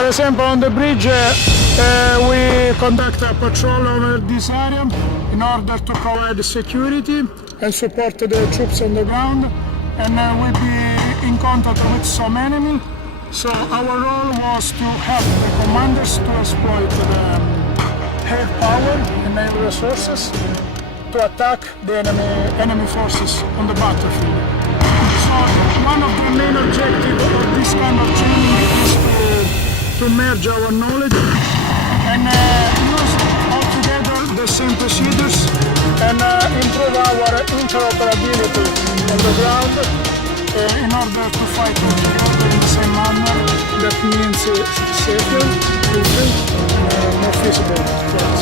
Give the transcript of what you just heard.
For example, on the bridge, we conduct a patrol over this area in order to provide security and support the troops on the ground, and we'll be in contact with some enemy. So our role was to help the commanders to exploit the air power and air resources to attack the enemy forces on the battlefield. So one of the main objectives of this kind of training is to merge our knowledge and use altogether the same procedures and improve our interoperability on the ground in order to fight together in the same manner. That means safer, quicker, and more feasible for us.